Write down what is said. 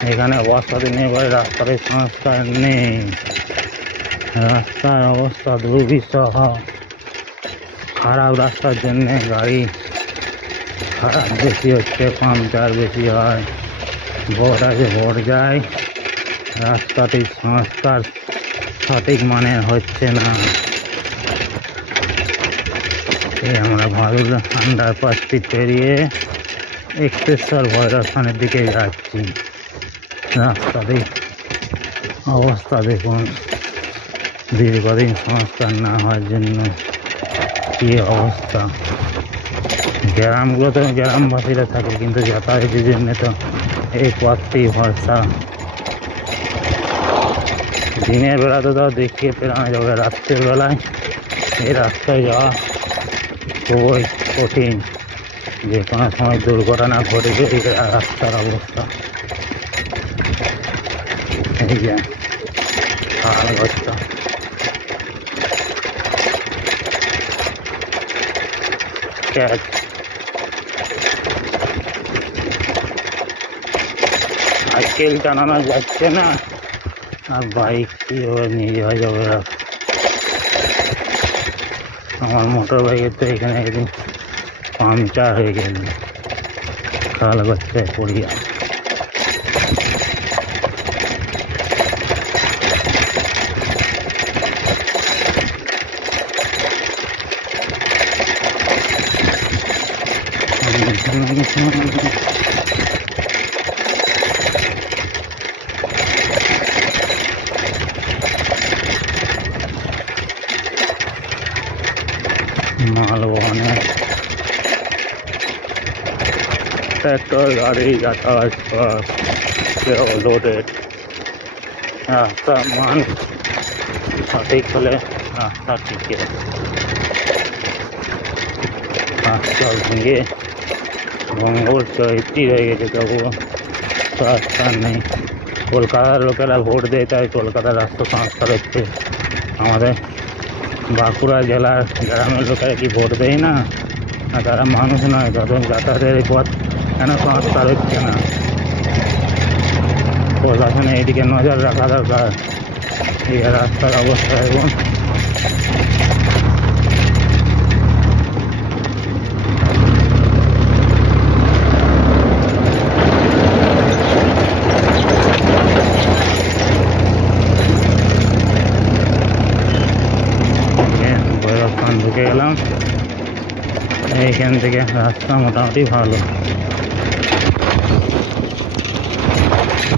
এখানে বর্ষাতে নিয়ে করে রাস্তার সংস্কার নেই, রাস্তার অবস্থা দুর্বিষহ। খারাপ রাস্তার জন্যে গাড়ি খারাপ বেশি হচ্ছে, পাংচার বেশি হয়, ভোট আছে ভোট যায়, রাস্তাটির সংস্কার সঠিক মানের হচ্ছে না। এই আমরা ভাদুর আন্ডারপাসটি পেরিয়ে এক্সপ্রেশ্বর ভৈরবস্থানের দিকে যাচ্ছি। রাস্তাটির অবস্থা দেখুন, দীর্ঘদিন সংস্কার না হওয়ার জন্য কী অবস্থা। গ্রামগুলো তো গ্রামবাসীরা থাকে, কিন্তু যাতায়াতের জন্য তো এই পথটি ভরসা। দিনের বেলাতে তো দেখিয়ে পেরানো যাবে, রাত্রের বেলায় এই রাস্তায় যাওয়া খুবই কঠিন। যে কোনো সময় দুর্ঘটনা ঘটে এই রাস্তার অবস্থা। এই যে অবস্থা, সাইকেল চালানো যাচ্ছে না, আর বাইক কীভাবে নিয়ে যাওয়া যাবে। আমার মোটর বাইকের তো এখানে একদিন পাংচার হয়ে গেল, খাল করছে পড়িয়া। মালবহনে ট্র্যাক্টর গাড়ি যাতায়াত কেউ লোডেড। রাস্তার মান সঠিক হলে রাস্তা টিকে, রাস্তা ভেঙে ভঙ্গল চৈতি হয়ে গেছে, তবুও রাস্তা নেই। কলকাতার লোকেরা ভোট দেয়, তাই কলকাতার রাস্তা সংস্কার হচ্ছে। আমাদের বাঁকুড়া জেলার গ্রামের লোকেরা কি ভোট দেয় না? তারা মানুষ নয়, তাদের যাতায়াতের পথ কেন সংস্কার হচ্ছে না? প্রশাসনে এদিকে নজর রাখা দরকার। এই রাস্তার অবস্থা এবং ভৈরবস্থান ঢুকে গেলাম। এইখান থেকে রাস্তা মোটামুটি ভালো।